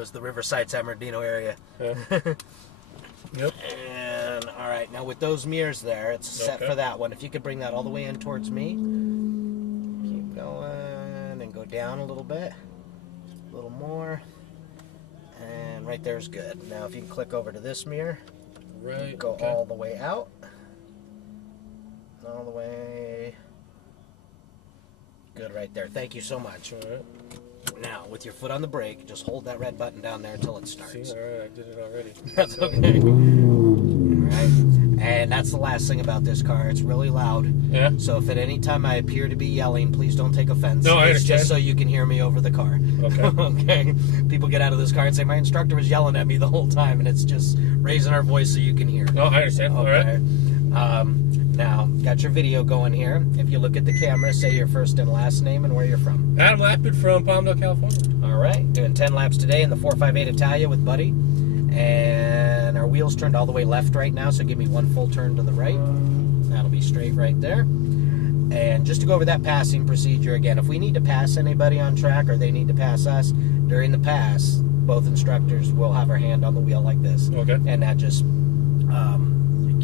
is the Riverside San Bernardino area. Yep. And all right, now with those mirrors there, it's set for that one. If you could bring that all the way in towards me, keep going and go down a little bit, a little more, and right there's good. Now if you can click over to this mirror, go all the way out, all the way. Good right there. Thank you so much. All right. Now, with your foot on the brake, just hold that red button down there until it starts. See, all right, I did it already. That's okay. All right. And that's the last thing about this car. It's really loud. Yeah. So if at any time I appear to be yelling, please don't take offense. No, I understand. It's just so you can hear me over the car. Okay. Okay. People get out of this car and say, my instructor was yelling at me the whole time, and it's just raising our voice so you can hear. No, I understand. Okay. All right. Now, got your video going here. If you look at the camera, say your first and last name and where you're from. Adam Lapid from Palmdale, California. All right, doing 10 laps today in the 458 Italia with Buddy. And our wheels turned all the way left right now, so give me one full turn to the right. That'll be straight right there. And just to go over that passing procedure again, if we need to pass anybody on track or they need to pass us, during the pass, both instructors will have our hand on the wheel like this. Okay. And that just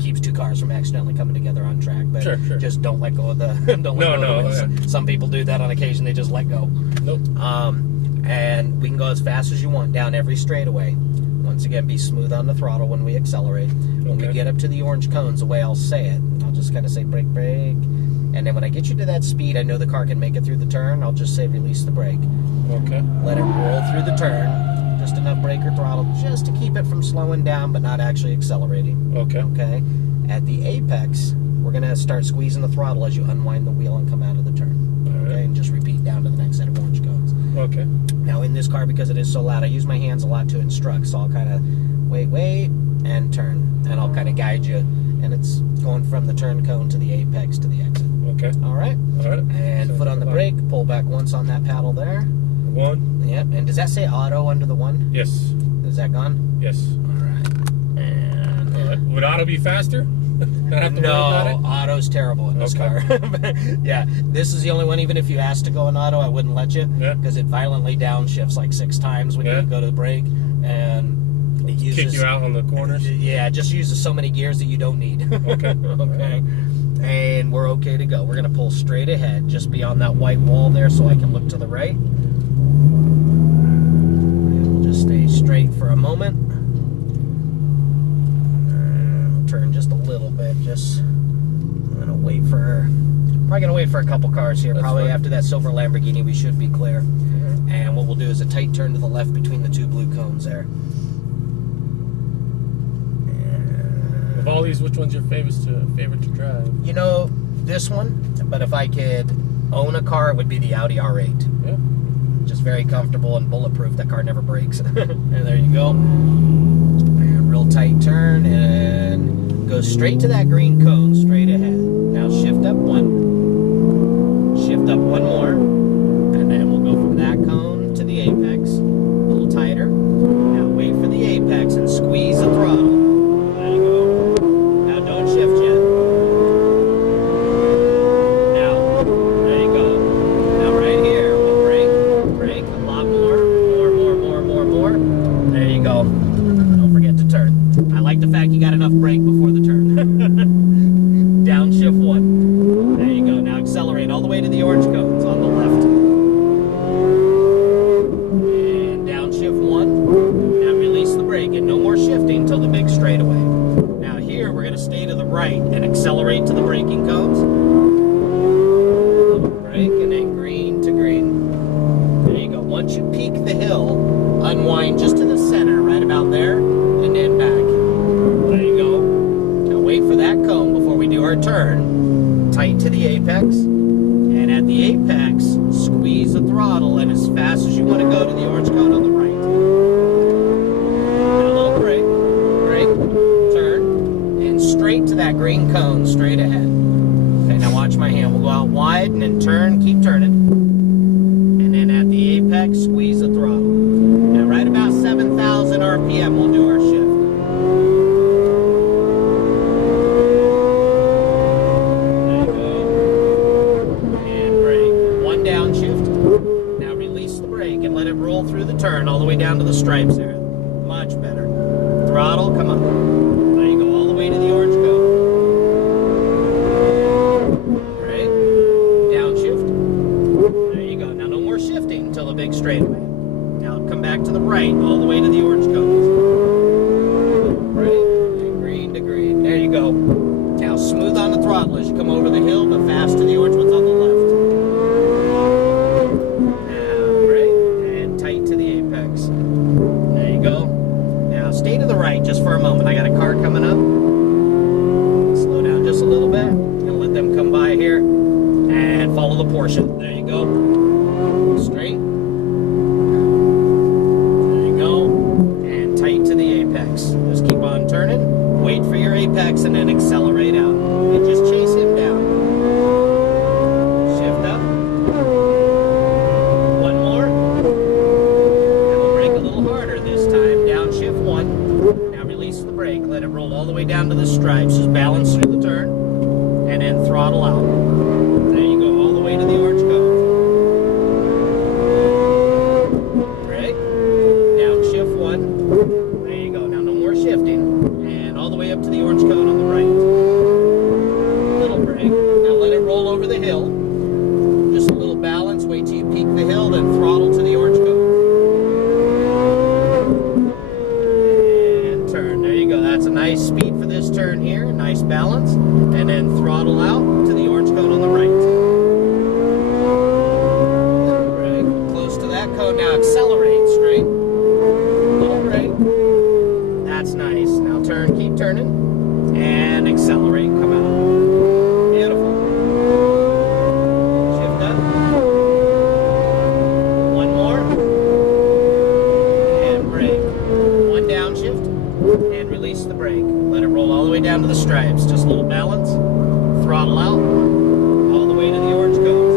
keeps two cars from accidentally coming together on track. But Sure. just don't let go of the don't let go of the wheel. Some people do that on occasion, they just let go. Nope. And we can go as fast as you want down every straightaway. Once again, be smooth on the throttle when we accelerate. When we get up to the orange cones, the way I'll say it, I'll just kind of say brake, brake. And then when I get you to that speed, I know the car can make it through the turn, I'll just say release the brake. Okay. Let it roll through the turn. Just enough brake or throttle just to keep it from slowing down but not actually accelerating. Okay. Okay. At the apex, we're going to start squeezing the throttle as you unwind the wheel and come out of the turn. All Okay. right. And just repeat down to the next set of orange cones. Okay. Now in this car, because it is so loud, I use my hands a lot to instruct. So I'll kind of wait, and turn. And I'll kind of guide you. And it's going from the turn cone to the apex to the exit. Okay. All right. All right. And So foot on the brake. Pull back once on that paddle there. One. Yep. And does that say auto under the one? Yes. Is that gone? Yes. All right. And All right. Would auto be faster? Not have to worry about it? Auto's terrible in this car. Yeah, this is the only one. Even if you asked to go in auto, I wouldn't let you because it violently downshifts like 6 times when you go to the brake, and it uses, kick you out on the corners. Yeah, it just uses so many gears that you don't need. Okay. Okay. And we're okay to go. We're gonna pull straight ahead, just beyond that white wall there, so I can look to the right. And we'll just stay straight for a moment. Turn just a little bit. Just I'm gonna wait for. Probably gonna wait for a couple cars here. That's probably fine. after that silver Lamborghini, we should be clear. And what we'll do is a tight turn to the left between the 2 blue cones there. Of all these, which one's your favorite to drive? You know, this one, but if I could own a car, it would be the Audi R8. Yeah. Just very comfortable and bulletproof. That car never breaks. And there you go. And real tight turn and go straight to that green cone, straight ahead. Now shift up one. Shift up one more. And then we'll go from that cone to the apex. A little tighter. Now wait for the apex and squeeze the throttle. You got enough brake before the turn. Downshift one. There you go. Now accelerate all the way to the orange cones on the left. And downshift one. Now release the brake and no more shifting until the big straightaway. Now here we're going to stay to the right and accelerate to the braking cones. Little brake and then green to green. There you go. Once you peak the hill, unwind just to the center, right about there, and then back. For that cone before we do our turn, tight to the apex, and at the apex, squeeze the throttle and as fast as you want to go to the orange cone on the right. And a little brake, turn, and straight to that green cone, straight ahead. Okay, now watch my hand. We'll go out wide and then turn, keep turning. And then at the apex, squeeze the throttle. Now right about 7,000 RPM, we'll do our shift. Through the turn all the way down to the stripe. stripes there. Much better. Throttle, come on. There you go, all the way to the orange cone. Right? Downshift. There you go. Now no more shifting until the big straightaway. Now come back to the right, all the way to the orange cones. Right? Green to green. There you go. Now smooth on the throttle as you come over the hill, but fast to the orange ones on the left. Stay to the right just for a moment. I got a car coming up. Slow down just a little bit and let them come by here and follow the Porsche. There you go. Straight. There you go. And tight to the apex. Just keep on turning. Wait for your apex and then accelerate out. And just chase him down. Shift up. One more. And we'll brake a little harder this time. Downshift one. Now release the brake. Let it roll all the way down to the stripes. Just balance through the turn. And then throttle out. There you go. All the way to the orange cone. Brake. Downshift one. There you go. Now no more shifting. And all the way up to the orange cone on the right. Little brake. Now let it roll over the hill. Just a little balance. Wait till you peak the hill. Then throttle to the orange cone. That's a nice speed for this turn here, nice balance, and then throttle out to the orange cone on the right. Right, close to that cone, now accelerate straight. Little brake. That's nice. Now turn, keep turning, and accelerate, come out. Beautiful. Shift up. One more. And brake. One downshift. And release the brake. Let it roll all the way down to the stripes. Just a little balance. Throttle out. All the way to the orange cones.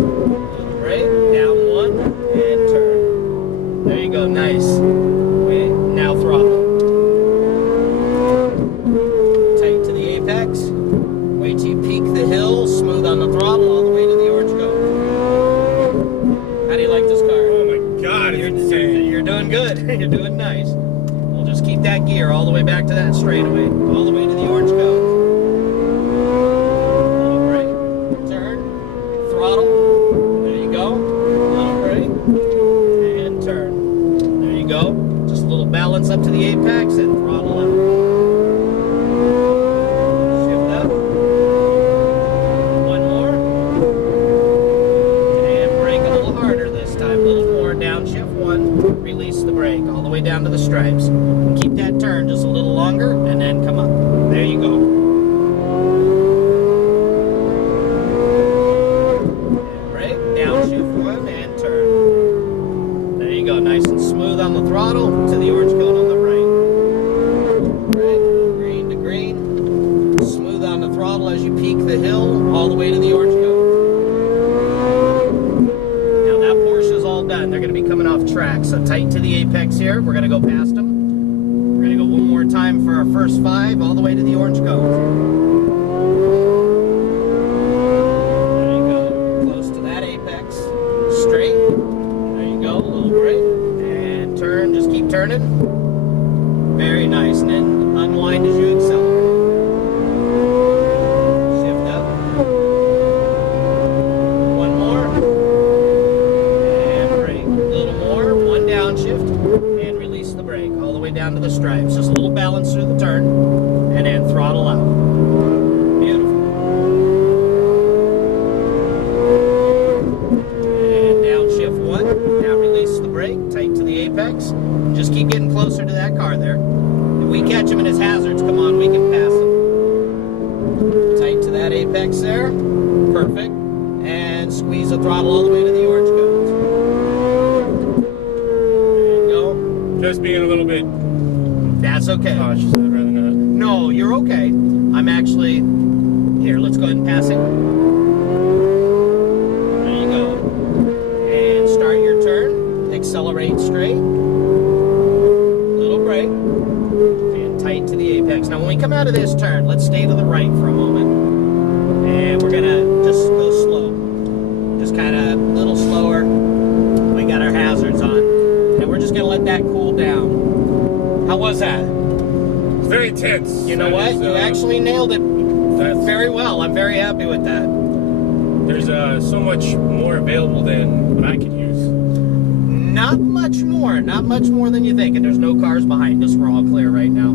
Little brake. Down one. And turn. There you go. Nice. Wait. Now throttle. Tight to the apex. Wait till you peak the hill. Smooth on the throttle. All the way to the orange cones. How do you like this car? Oh my God, it's insane. You're doing good. You're doing nice. We'll just keep that gear all the way back to that straightaway. All the way to the orange cones. Little brake. Turn. Throttle. There you go. Little brake. And turn. There you go. Just a little balance up to the apex and throttle out. Shift up. One more. And brake a little harder this time. A little more. Downshift one. Release the brake all the way down to the stripes. Keep that turn just a little longer and then come up. There you go. And brake, downshift one and turn. There you go, nice and smooth on the throttle to the orange cone on the right. Brake, green to green. Smooth on the throttle as you peak the hill all the way to the orange cone. Done. They're going to be coming off track, so tight to the apex here. We're going to go past them. We're going to go one more time for our first 5 all the way to the orange cone. There you go. Close to that apex. Straight. There you go. A little brake. And turn. Just keep turning. Very nice. And then unwind as you accelerate. Shift up. One more. Downshift and release the brake all the way down to the stripes. Just a little balance through the turn and then throttle out. Beautiful. And downshift one. Now release the brake, tight to the apex. Just keep getting closer to that car there. If we catch him in his hazards, come on, we can pass him. Tight to that apex there. Perfect. And squeeze the throttle all the way to the orange cones. Just being a little bit. That's okay. Cautious, I'd rather not. No, you're okay. I'm actually. Here, let's go ahead and pass it. There you go. And start your turn. Accelerate straight. Little brake. And tight to the apex. Now, when we come out of this turn, let's stay to the right for a moment. We're gonna just go slow. Just kind of a little slower. We got our was that? It's very intense. You know what? You actually nailed it very well. I'm very happy with that. There's so much more available than what I could use. Not much more. Not much more than you think. And there's no cars behind us. We're all clear right now.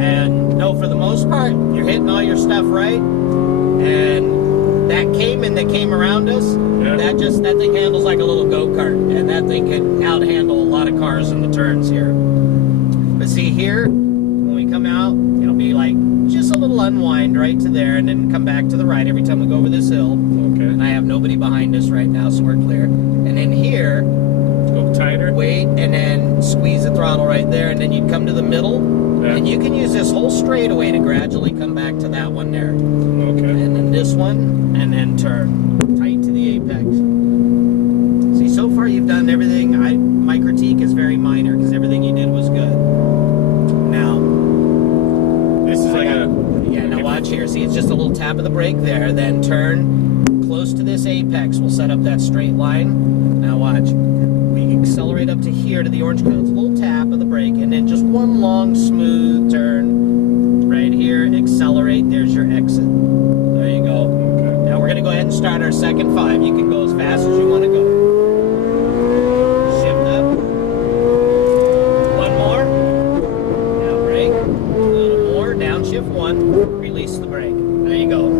And no, for the most part, you're hitting all your stuff right. And that Cayman that came around us, that thing handles like a little go-kart. And that thing can out-handle a lot of cars in the turns here. But see here, when we come out, it'll be like just a little unwind right to there and then come back to the right every time we go over this hill. Okay. And I have nobody behind us right now, so we're clear. And then here, go tighter. Wait, and then squeeze the throttle right there, and then you'd come to the middle. Yeah. And you can use this whole straightaway to gradually come back to that one there. Okay. And then this one, and then turn. Tight to the apex. See, so far you've done everything. My critique is very minor, because everything you did was good. Now, this is now watch here. See, it's just a little tap of the brake there, then turn close to this apex. We'll set up that straight line. Now watch. We accelerate up to here to the orange cones. A little tap of the brake, and then just one long, smooth turn. Right here, accelerate. There's your exit. There you go. Okay. Now we're going to go ahead and start our second 5. You can go as fast as you want to go. Shift up. One more. Now brake. A little more. Downshift 1. Release the brake. There you go.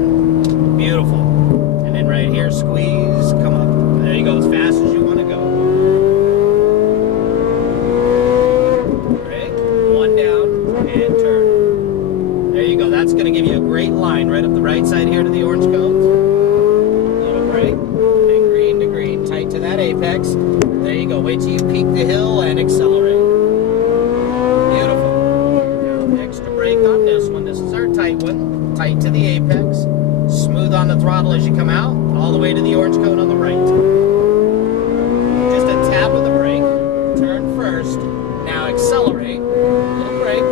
Beautiful. And then right here, squeeze. Come up. There you go. As fast as you want to go. That's going to give you a great line right up the right side here to the orange cones. Little brake, and green to green, tight to that apex. There you go. Wait till you peak the hill and accelerate. Beautiful. Now, extra brake on this one. This is our tight one. Tight to the apex. Smooth on the throttle as you come out, all the way to the orange cone on the right. Just a tap of the brake. Turn first. Now accelerate. Little brake.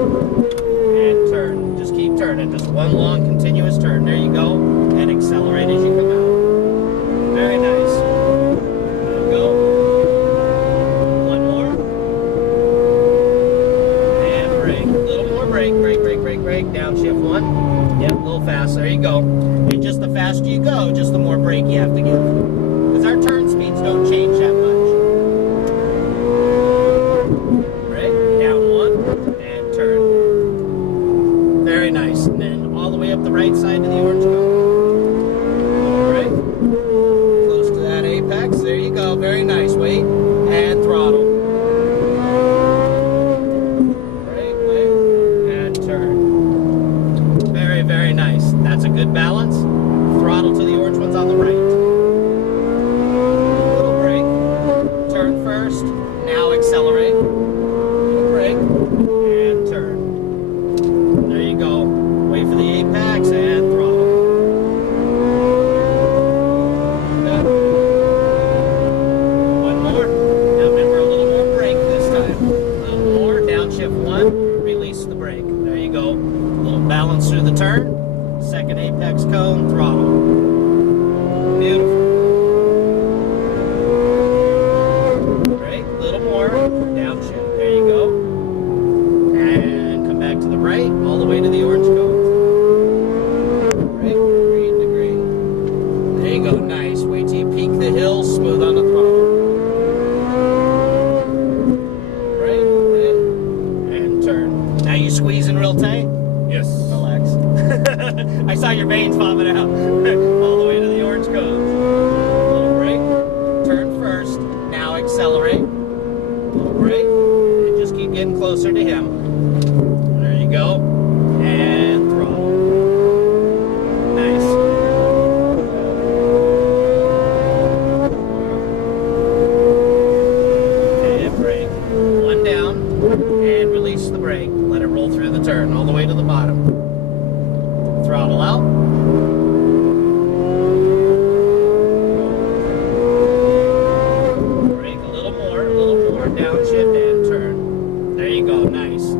And turn. Just keep turning. Just one long continuous turn. There you go. And accelerate as you come out. Very nice. There you go. One more. And brake. A little more brake. Brake, brake, brake, brake. Downshift 1. Yep, a little fast. There you go. And just the faster you go, just the more brake you have to give. Because our turn speeds don't change that much. Brake. Down 1. And turn. Very nice. And then all the way up the right side to the orange cone. Right. Close to that apex. There you go. Very nice. Wait. And throttle. Right. Wait. And turn. Very, very nice. That's a good balance. Throttle to the orange ones on the right. Little brake. Turn first. Now accelerate. Little brake. And turn. There you go. Wait for the apex and throttle. Good. One more. Now remember, a little more brake this time. A little more. Downshift 1. Release the brake. There you go. A little balance through the turn. Second apex cone. Throttle. Beautiful. Brake. A little more. Downshift. There you go. And come back to the right, all the way to the orange cone. Right, green to green. There you go, nice. Wait till you peak the hill, smooth on the throttle. Right, and turn. Now you squeezing real tight? Yes. Relax. I saw your veins popping out. All the way to the orange cones. Little brake, turn first, now accelerate. Little brake, and just keep getting closer to him. There you go. And throttle. Nice. And brake. One down. And release the brake. Let it roll through the turn all the way to the bottom. Throttle out. Brake a little more. Downshift and turn. There you go. Nice.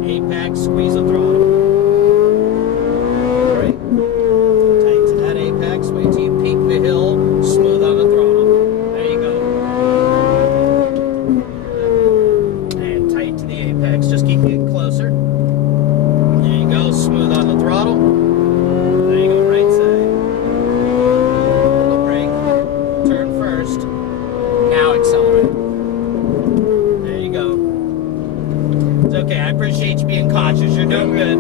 appreciate you being cautious. You're doing good.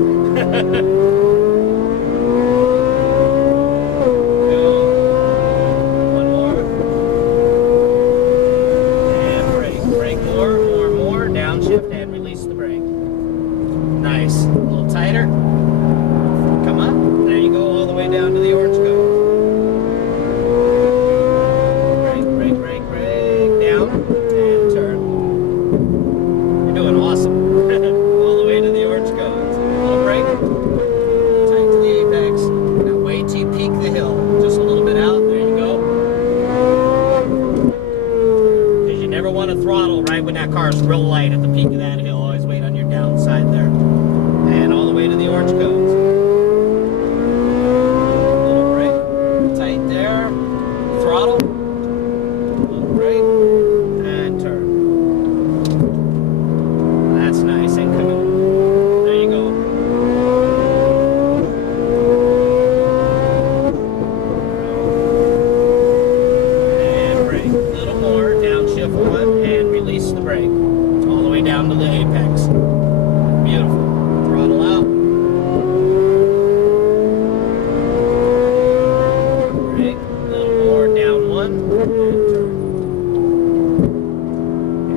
One more. And brake. Brake more. Downshift and release the brake. Nice. A little tighter. Come up. There you go, all the way down to the orange cone. Brake. Down and turn. You're doing awesome. All the way to the orange cones. A little brake. Tight to the apex. Now wait till you peak the hill. Just a little bit out. There you go. Because you never want to throttle right when that car's real light at the peak of that hill. Always wait on your downside there. And all the way to the orange cones. Little brake. Tight there. Throttle. Little brake. And turn. That's nice. And come in. There you go. And brake. A little more. Downshift one. And release the brake. All the way down to the apex. Beautiful. Throttle out. Brake. A little more. Down one. And turn.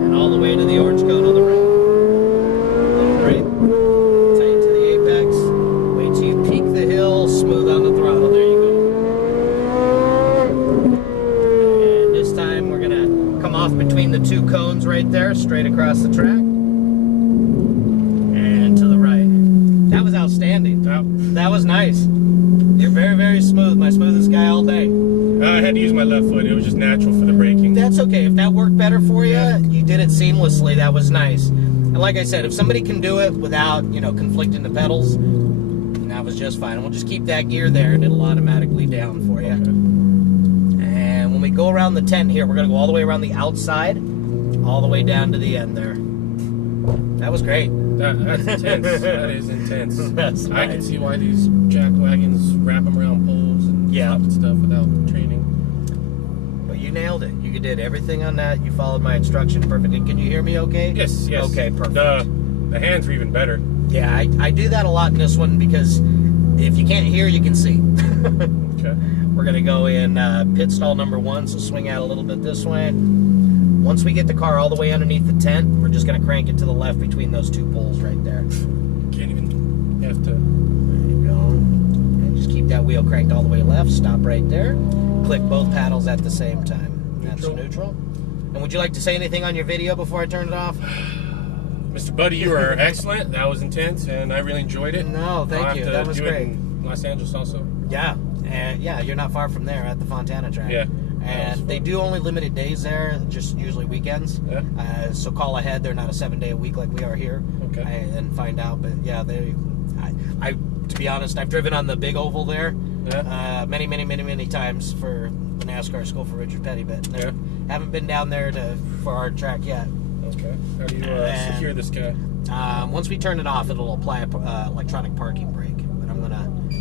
And all the way to the orange cone on the right. Little brake. Tight to the apex. Wait till you peak the hill. Smooth on the throttle. There you go. And this time we're going to come off between the two cones right there, straight across the track. And to the right. That was outstanding. That was nice. You're very, very smooth. My smoothest guy all day. I had to use my left foot. It was just natural for the braking. That's okay. If that worked better for you, you did it seamlessly. That was nice. And like I said, if somebody can do it without, conflicting the pedals, that was just fine. And we'll just keep that gear there and it'll automatically down for you. Okay. And when we go around the tent here, we're going to go all the way around the outside, all the way down to the end there. That was great. That's intense. That is intense. That's I can nice. see why these jack wagons wrap them around poles and stuff without training. But you nailed it. You did everything on that. You followed my instruction perfectly. Can you hear me okay? Yes. Okay, perfect. The hands were even better. Yeah, I do that a lot in this one because if you can't hear, you can see. Okay. We're going to go in pit stall number 1, so swing out a little bit this way. Once we get the car all the way underneath the tent, we're just going to crank it to the left between those two poles right there. Can't even have to. There you go. And just keep that wheel cranked all the way left. Stop right there. Click both paddles at the same time. That's neutral. And would you like to say anything on your video before I turn it off? Mr. Buddy, you were excellent. That was intense, and I really enjoyed it. No, thank you. That was do it great. in Los Angeles also. Yeah, and you're not far from there at the Fontana track. Yeah. And they do only limited days there, just usually weekends. Yeah. So call ahead. They're not a 7-day-a-week like we are here. Okay. And find out. But yeah, I to be honest, I've driven on the big oval there many times for the NASCAR school for Richard Petty, but haven't been down there for our track yet. Okay. How do you secure this guy? Once we turn it off, it'll apply a electronic parking brake.